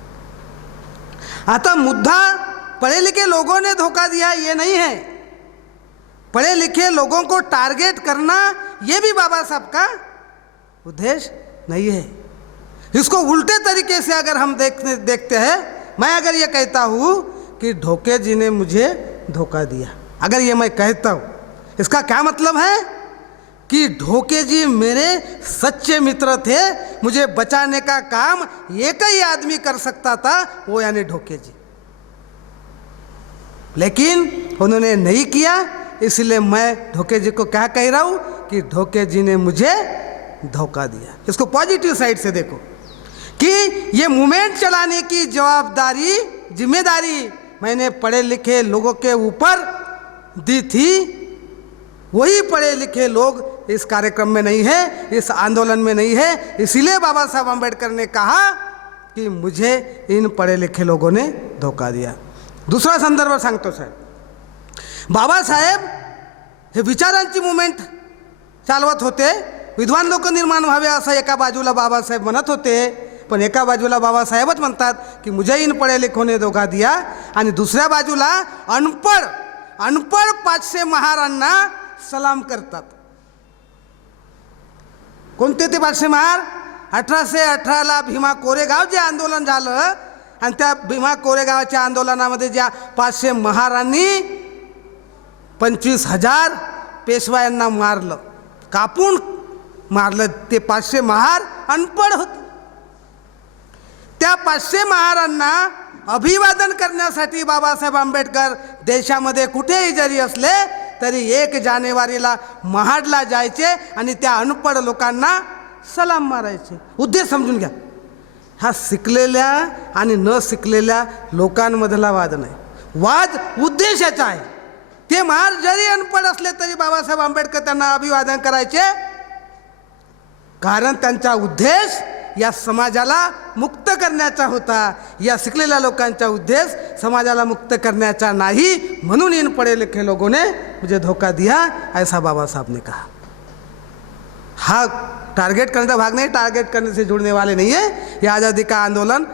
आता मुद्दा पढ़े लिखे लोगों ने धोखा दिया ये नहीं है, पढ़े लिखे लोगों को टारगेट करना ये भी बाबा साहब का उद्देश्य नहीं है. इसको उल्टे तरीके से अगर हम देखते हैं, मैं अगर ये कहता हूँ कि ढोके जी ने मुझे धोखा दिया, अगर ये मैं कहता हूँ, इसका क्या मतलब है कि ढोके जी मेरे सच्चे मित्र थे, मुझे बचाने का काम एक ही आदमी कर सकता था, वो यानी ढोके जी. लेकिन उन्होंने नहीं किया, इसलिए मैं ढोके जी को क्या कह रहा हूँ कि ढोके जी ने मुझे धोखा दिया. इसको पॉजिटिव साइड से देखो कि ये मूवमेंट चलाने की जवाबदारी, जिम्मेदारी मैंने पढ़े लिखे लोगों के ऊपर दी थी. वही पढ़े लिखे लोग इस कार्यक्रम में नहीं है, इस आंदोलन में नहीं है, इसीलिए बाबा साहब आंबेडकर ने कहा कि मुझे इन पढ़े लिखे लोगों ने धोखा दिया. दुसरा संदर्भ सांगतो साहेब. बाबासाहेब हे विचारांची मुवमेंट चालवत होते, विद्वान लोक निर्माण व्हावे असं एका बाजूला बाबासाहेब म्हणत होते, पण एका बाजूला बाबासाहेबच म्हणतात की मुझे इन पढ़े लिखों ने धोखा दिया, आणि दुसऱ्या बाजूला अनपढ़ 500 महारांना सलाम करतात. कोणते ते 500 महार? 1818ला भीमा कोरेगाव जे आंदोलन झालं आणि त्या भीमा कोरेगावच्या आंदोलनामध्ये ज्या 500 महारांनी 25,000 पेशवायांना मारलं, कापून मारलं, ते 500 महार अनपढ होते. त्या 500 महारांना अभिवादन करण्यासाठी बाबासाहेब आंबेडकर देशामध्ये कुठेही जरी असले तरी 1 जानेवारीला महाडला जायचे आणि त्या अनपढ लोकांना सलाम मारायचे. उद्देश समजून घ्या, हा शिकलेल्या आणि न शिकलेल्या लोकांमधला वाद नाही, वाद उद्देशाचा आहे. ते महार जरी अनपढ असले तरी बाबासाहेब आंबेडकर त्यांना अभिवादन करायचे, कारण त्यांचा उद्देश या समाजाला मुक्त करण्याचा होता. या शिकलेल्या लोकांचा उद्देश समाजाला मुक्त करण्याचा नाही. म्हणून इन पढ़े लिखे लोगों ने मुझे धोखा दिया, ऐसा बाबा साहब ने कहा. हा टारगेट करने का भाग नहीं, टारगेट करने से जुड़ने वाले नहीं है. ये आज़ादी का आंदोलन,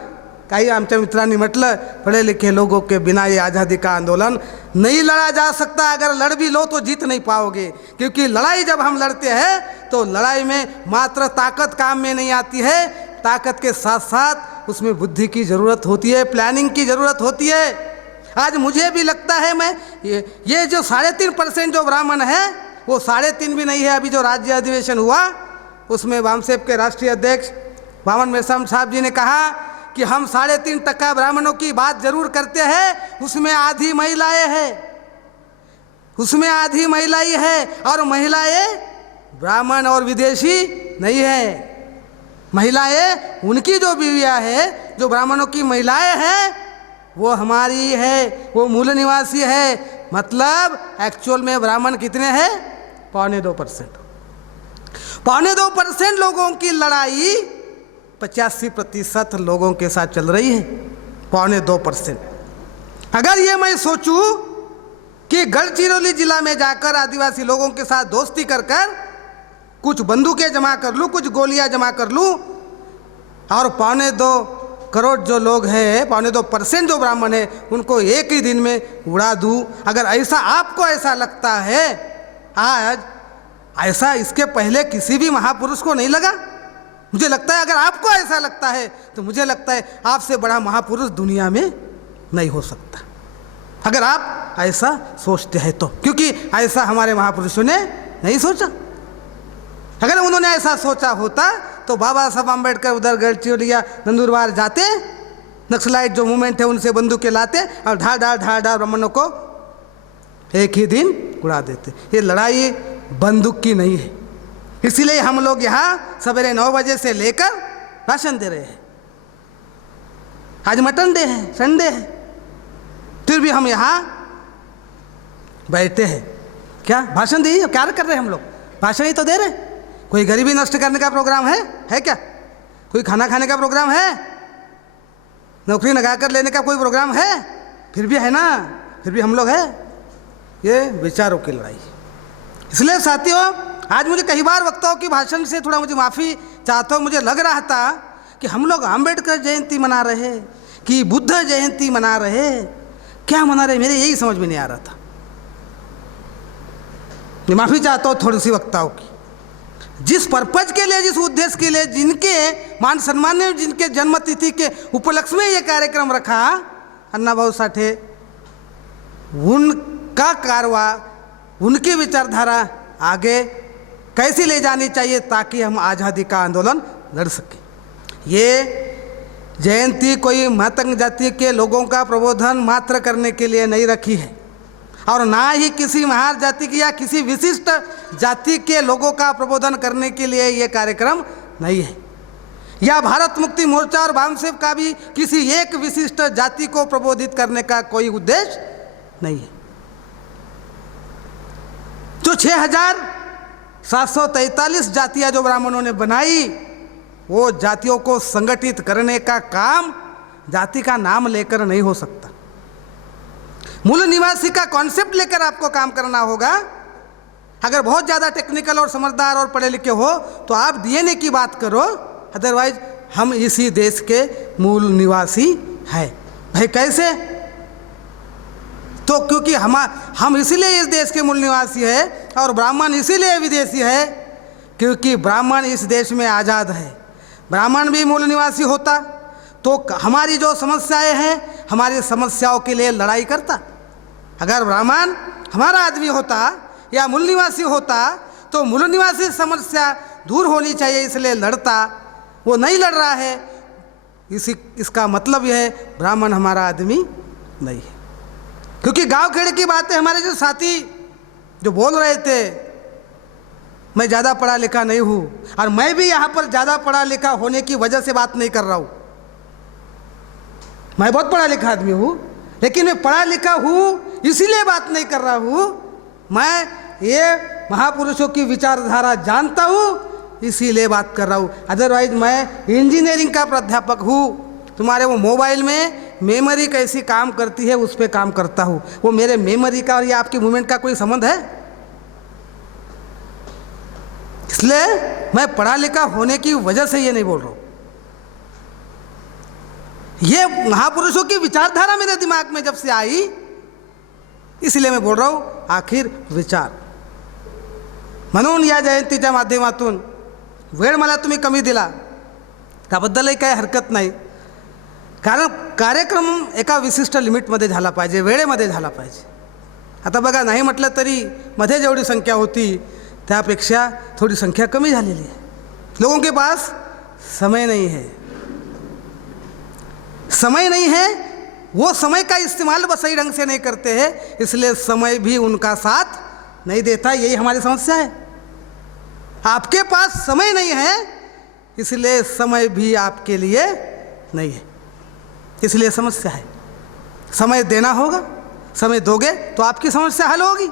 काही आमच्या मित्रांनी म्हटलं पढ़े लिखे लोगों के बिना ये आज़ादी का आंदोलन नहीं लड़ा जा सकता. अगर लड़ भी लो तो जीत नहीं पाओगे, क्योंकि लड़ाई जब हम लड़ते हैं तो लड़ाई में मात्र ताकत काम में नहीं आती है, ताकत के साथ साथ उसमें बुद्धि की ज़रूरत होती है, प्लानिंग की ज़रूरत होती है. आज मुझे भी लगता है मैं ये जो 3.5% जो ब्राह्मण है वो 3.5 भी नहीं है. अभी जो राज्य अधिवेशन हुआ उसमें वामसेप के राष्ट्रीय अध्यक्ष वामन मेश्राम साहब जी ने कहा कि हम 3.5% ब्राह्मणों की बात जरूर करते हैं, उसमें आधी महिलाएं हैं, उसमें आधी महिलाएं हैं, और महिलाएं ब्राह्मण और विदेशी नहीं है. महिलाएं उनकी जो बीवियां हैं, जो ब्राह्मणों की महिलाएं हैं, वो हमारी है, वो मूल निवासी है। मतलब एक्चुअल में ब्राह्मण कितने हैं? 2.25%। 2.25% लोगों की लड़ाई 85% लोगों के साथ चल रही है। 2.25%। अगर ये मैं सोचूं कि गढ़चिरौली जिला में जाकर आदिवासी लोगों के साथ दोस्ती कर कुछ बंदूकें जमा कर लूँ, कुछ गोलियां जमा कर लूँ और 2.25 करोड़ जो लोग हैं, 2.25% जो ब्राह्मण है, उनको एक ही दिन में उड़ा दूँ, अगर ऐसा आपको ऐसा लगता है आज, ऐसा इसके पहले किसी भी महापुरुष को नहीं लगा। मुझे लगता है अगर आपको ऐसा लगता है तो मुझे लगता है आपसे बड़ा महापुरुष दुनिया में नहीं हो सकता, अगर आप ऐसा सोचते हैं तो, क्योंकि ऐसा हमारे महापुरुषों ने नहीं सोचा। अगर उन्होंने ऐसा सोचा होता तो बाबा साहब आम्बेडकर उधर गढ़चिरौलिया नंदुरबार जाते, नक्सलाइट जो मूवमेंट है उनसे बंदूकें लाते और ढा ढा ब्राह्मणों को एक ही दिन उड़ा देते। ये लड़ाई बंदूक की नहीं है। इसीलिए हम लोग यहाँ सवेरे 9 बजे से लेकर भाषण दे रहे हैं। आज मटन डे है, संडे है, फिर भी हम यहाँ बैठे हैं। क्या भाषण दी? क्या कर रहे हैं हम लोग? भाषण ही तो दे रहे। कोई गरीबी नष्ट करने का प्रोग्राम है क्या? कोई खाना खाने का प्रोग्राम है? नौकरी लगा कर लेने का कोई प्रोग्राम है? फिर भी है ना, फिर भी हम लोग हैं। ये विचारों की लड़ाई। इसलिए साथियों, आज मुझे कई बार वक्ताओं की भाषण से थोड़ा मुझे माफ़ी चाहता हूँ। मुझे लग रहा था कि हम लोग आम्बेडकर जयंती मना रहे कि बुद्ध जयंती मना रहे, क्या मना रहे, मेरे यही समझ में नहीं आ रहा था। मैं माफ़ी चाहता हूँ थोड़ी सी वक्ताओं की। जिस पर्पज के लिए, जिस उद्देश्य के लिए, जिनके मान सम्मान में, जिनके जन्मतिथि के उपलक्ष्य में ये कार्यक्रम रखा, अन्ना भाऊ साठे, उनका कारवा, उनकी विचारधारा आगे कैसे ले जानी चाहिए ताकि हम आज़ादी का आंदोलन लड़ सकें। ये जयंती कोई महत्व जाति के लोगों का प्रबोधन मात्र करने के लिए नहीं रखी है और ना ही किसी महार जाति की या किसी विशिष्ट जाति के लोगों का प्रबोधन करने के लिए ये कार्यक्रम नहीं है, या भारत मुक्ति मोर्चा और बामसेव का भी किसी एक विशिष्ट जाति को प्रबोधित करने का कोई उद्देश्य नहीं है। जो 6,743 जातियां जो ब्राह्मणों ने बनाई, वो जातियों को संगठित करने का काम जाति का नाम लेकर नहीं हो सकता। मूल निवासी का कॉन्सेप्ट लेकर आपको काम करना होगा। अगर बहुत ज़्यादा टेक्निकल और समझदार और पढ़े लिखे हो तो आप डीएनए की बात करो, अदरवाइज हम इसी देश के मूल निवासी हैं। भाई कैसे? तो क्योंकि हम इसीलिए इस देश के मूल निवासी है और ब्राह्मण इसीलिए विदेशी है क्योंकि ब्राह्मण इस देश में आज़ाद है। ब्राह्मण भी मूल निवासी होता तो हमारी जो समस्याएं हैं, हमारी समस्याओं के लिए लड़ाई करता। अगर ब्राह्मण हमारा आदमी होता या मूल निवासी होता तो मूल निवासी समस्या दूर होनी चाहिए इसलिए लड़ता। वो नहीं लड़ रहा है, इसका मतलब यह है ब्राह्मण हमारा आदमी नहीं है। क्योंकि गांव खेड़े की बातें हमारे जो साथी जो बोल रहे थे, मैं ज़्यादा पढ़ा लिखा नहीं हूँ और मैं भी यहाँ पर ज़्यादा पढ़ा लिखा होने की वजह से बात नहीं कर रहा हूँ। मैं बहुत पढ़ा लिखा आदमी हूँ, लेकिन मैं पढ़ा लिखा हूँ इसीलिए बात नहीं कर रहा हूँ। मैं ये महापुरुषों की विचारधारा जानता हूँ इसीलिए बात कर रहा हूँ। अदरवाइज मैं इंजीनियरिंग का प्राध्यापक हूँ। तुम्हारे वो मोबाइल में मेमोरी कैसी काम करती है उस पर काम करता हूँ। वो मेरे मेमोरी का और ये आपकी मूवमेंट का कोई संबंध है? इसलिए मैं पढ़ा लिखा होने की वजह से ये नहीं बोल रहा हूँ। ये महापुरुषों की विचारधारा मेरे दिमाग में जब से आई इसलिए मैं बोल रहा हूँ। आखिर विचार म्हणून या जयंतीच्या माध्यमातून वेळ मला तुम्ही कमी दिला त्याबद्दलही काही हरकत नाही, कारण कार्यक्रम एका विशिष्ट लिमिटमध्ये झाला पाहिजे, वेळेमध्ये झाला पाहिजे। आता बघा, नाही म्हटलं तरी मध्ये जेवढी संख्या होती त्यापेक्षा थोड़ी संख्या कमी झालेली है। लोगों के पास समय नहीं है, समय नहीं है, वो समय का इस्तेमाल बस सही ढंग से नहीं करते हैं, इसलिए समय भी उनका साथ नहीं देता। यही हमारी समस्या है। आपके पास समय नहीं है इसलिए समय भी आपके लिए नहीं है, इसलिए समस्या है। समय देना होगा, समय दोगे तो आपकी समस्या हल होगी।